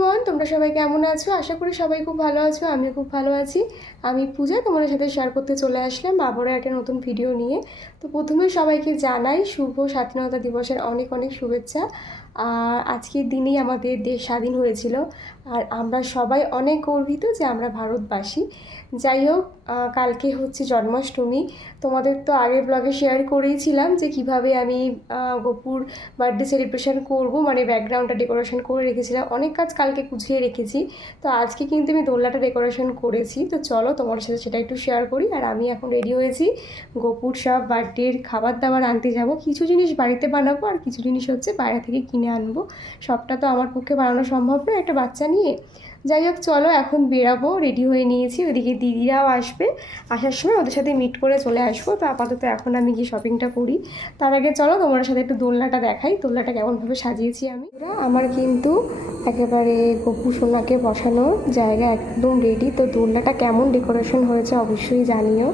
Everyone, তোমরা সবাই কেমন আছো? আশা করি সবাই খুব ভালো আছো। আমিও খুব ভালো আছি। আমি পূজা তোমাদের সাথে শেয়ার করতে চলে আসলাম আবারও একটা নতুন ভিডিও নিয়ে। তো প্রথমে সবাইকে জানাই শুভ স্বাধীনতা দিবসের অনেক অনেক শুভেচ্ছা। আর আজকের দিনেই আমাদের দেশ স্বাধীন হয়েছিল, আর আমরা সবাই অনেক গর্বিত যে আমরা ভারতবাসী। যাই হোক, কালকে হচ্ছে জন্মাষ্টমী। তোমাদের তো আগের ব্লগে শেয়ার করেইছিলাম যে কিভাবে আমি গপুর বার্থডে সেলিব্রেশন করব, মানে ব্যাকগ্রাউন্ডটা ডেকোরেশন করে রেখেছিলাম। অনেক কাজ কালকে গুছিয়ে রেখেছি। তো আজকে কিন্তু আমি দোলনাটা ডেকোরেশন করেছি। তো চলো তোমার সাথে সেটা একটু শেয়ার করি। আর আমি এখন রেডি হয়েছি, গপুর সব বার্থডের খাবার দাবার আনতে যাব। কিছু জিনিস বাড়িতে বানাবো আর কিছু জিনিস হচ্ছে বাইরে থেকে কিনে আনবো। সবটা তো আমার পক্ষে বানানো সম্ভব নয় একটা বাচ্চা নিয়ে। যাই হোক, চলো এখন বেরাবো। রেডি হয়ে নিয়েছি, ওদিকে দিদিরাও আসবে। আসার সময় ওদের সাথে মিট করে চলে আসবো। তো আপাতত এখন আমি গিয়ে শপিংটা করি। তার আগে চলো তোমার সাথে একটু দোলনাটা দেখাই, দোলনাটা কেমনভাবে সাজিয়েছি আমি। আমার কিন্তু একেবারে গপু সোনাকে বসানোর জায়গা একদম রেডি। তো দোলনাটা কেমন ডেকোরেশন হয়েছে অবশ্যই জানিও।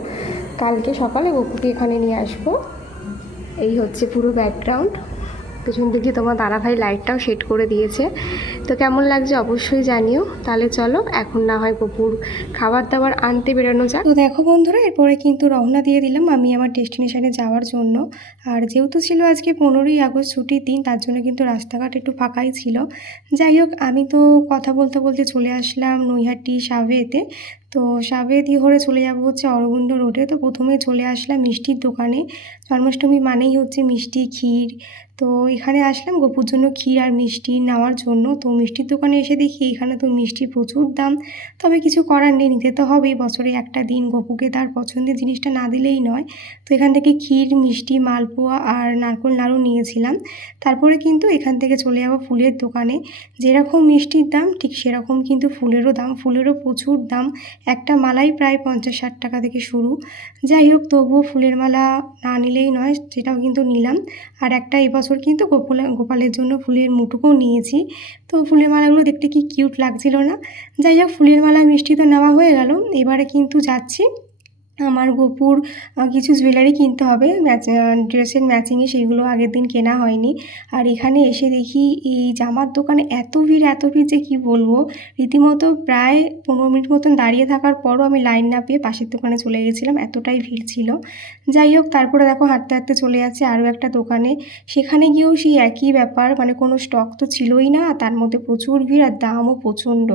কালকে সকালে গপুকে এখানে নিয়ে আসবো। এই হচ্ছে পুরো ব্যাকগ্রাউন্ড। পেছন দিকে তোমার দাদাভাই লাইটটাও সেট করে দিয়েছে। তো কেমন লাগছে অবশ্যই জানিও। তাহলে চলো এখন না হয় গপুর খাবার দাবার আনতে বেরোনো যাক। তো দেখো বন্ধুরা, এরপরে কিন্তু রওনা দিয়ে দিলাম আমি আমার ডেস্টিনেশনে যাওয়ার জন্য। আর যেহেতু ছিল আজকে 15ই আগস্ট ছুটির দিন, তার জন্য কিন্তু রাস্তাঘাট একটু ফাঁকাই ছিল। যাই হোক, আমি তো কথা বলতে বলতে চলে আসলাম নৈহাটি সাবেতে। তো সাবেদি হয়ে চলে যাব হচ্ছে অরবিন্দ রোডে। তো প্রথমেই চলে আসলাম মিষ্টির দোকানে। জন্মাষ্টমী মানেই হচ্ছে মিষ্টি, ক্ষীর। তো এখানে আসলাম গপুর জন্য ক্ষীর আর মিষ্টি নেওয়ার জন্য। তো মিষ্টির দোকানে এসে দেখি এখানে তো মিষ্টির প্রচুর দাম। তবে কিছু করার নেই, নিতে তো হবেই, বছরে একটা দিন গপুকে তার পছন্দের জিনিসটা না দিলেই নয়। তো এখান থেকে ক্ষীর, মিষ্টি, মালপোয়া আর নারকেল নাড়ু নিয়েছিলাম। তারপরে কিন্তু এখান থেকে চলে যাবো ফুলের দোকানে। যেরকম মিষ্টির দাম ঠিক সেরকম কিন্তু ফুলেরও দাম, ফুলেরও প্রচুর দাম। একটা মালাই প্রায় 50-60 টাকা থেকে শুরু। যাই হোক, তবুও ফুলের মালা না নিলেই নয়, সেটাও কিন্তু নিলাম। আর একটা এবছর কিন্তু গোপালের জন্য ফুলের মুটুকও নিয়েছি। তো ফুলের মালাগুলো দেখতে কি কিউট লাগছিল না? যাই হোক, ফুলের মালা মিষ্টি তো নেওয়া হয়ে গেল। এবারে কিন্তু যাচ্ছি আমার গপুর কিছু জুয়েলারি কিনতে হবে, ড্রেসের ম্যাচিংয়ে, সেইগুলো আগের দিন কেনা হয়নি। আর এখানে এসে দেখি এই জামার দোকানে এত ভিড় যে কী বলবো। রীতিমতো প্রায় 15 মিনিট মতন দাঁড়িয়ে থাকার পরও আমি লাইন না পেয়ে পাশের দোকানে চলে গেছিলাম, এতটাই ভিড় ছিল। যাই হোক, তারপরে দেখো হাঁটতে হাঁটতে চলে যাচ্ছে আরও একটা দোকানে। সেখানে গিয়েও সেই একই ব্যাপার, মানে কোনো স্টক তো ছিলই না, তার মধ্যে প্রচুর ভিড় আর দামও প্রচণ্ড।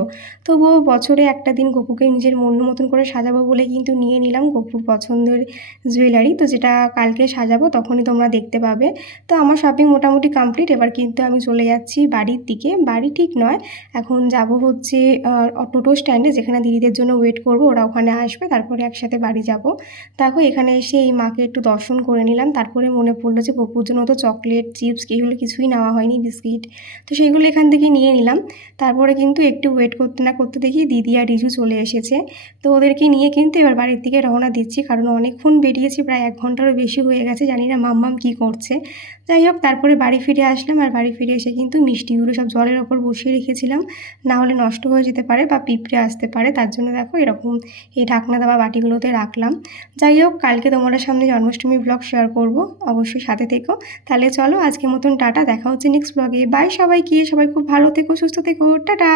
তবুও বছরে একটা দিন গপুকে নিজের মন মতন করে সাজাবো বলে কিন্তু নিয়ে নিলাম গপুর পছন্দের জুয়েলারি। তো যেটা কালকে সাজাবো তখনই তোমরা দেখতে পাবে। তো আমার শপিং মোটামুটি কমপ্লিট। এবার কিন্তু আমি চলে যাচ্ছি বাড়ির দিকে। বাড়ি ঠিক নয়, এখন যাব হচ্ছে টোটো স্ট্যান্ডে, যেখানে দিদিদের জন্য ওয়েট করব, ওরা ওখানে আসবে, তারপরে একসাথে বাড়ি যাব। দেখো এখানে এসে এই মাকে একটু দর্শন করে নিলাম। তারপরে মনে পড়লো যে গপুর জন্য তো চকলেট, চিপস এগুলো কিছুই নেওয়া হয়নি, বিস্কিট। তো সেইগুলো এখান থেকে নিয়ে নিলাম। তারপরে কিন্তু একটু ওয়েট করতে না করতে দেখি দিদি আর রিজু চলে এসেছে। তো ওদেরকে নিয়ে কিন্তু এবার বাড়ির দিকে রওনা দিচ্ছি, কারণ অনেকক্ষণ বেরিয়েছি, প্রায় 1 ঘন্টারও বেশি হয়ে গেছে। জানি না মাম্মাম কী করছে। যাই হোক, তারপরে বাড়ি ফিরে আসলাম। আর বাড়ি ফিরে এসে কিন্তু মিষ্টিগুলো সব জলের ওপর বসিয়ে রেখেছিলাম, না হলে নষ্ট হয়ে যেতে পারে বা পিঁপড়ে আসতে পারে। তার জন্য দেখো এরকম এই ঢাকনা দেওয়া বাটিগুলোতে রাখলাম। যাই হোক, কালকে তোমাদের সামনে জন্মাষ্টমী ব্লগ শেয়ার করব, অবশ্যই সাথে থেকো। তাহলে চলো আজকের মতন টাটা, দেখা হচ্ছে নেক্সট ব্লগে। বাই সবাইকে, সবাই খুব ভালো থেকো, সুস্থ থেকো, টাটা।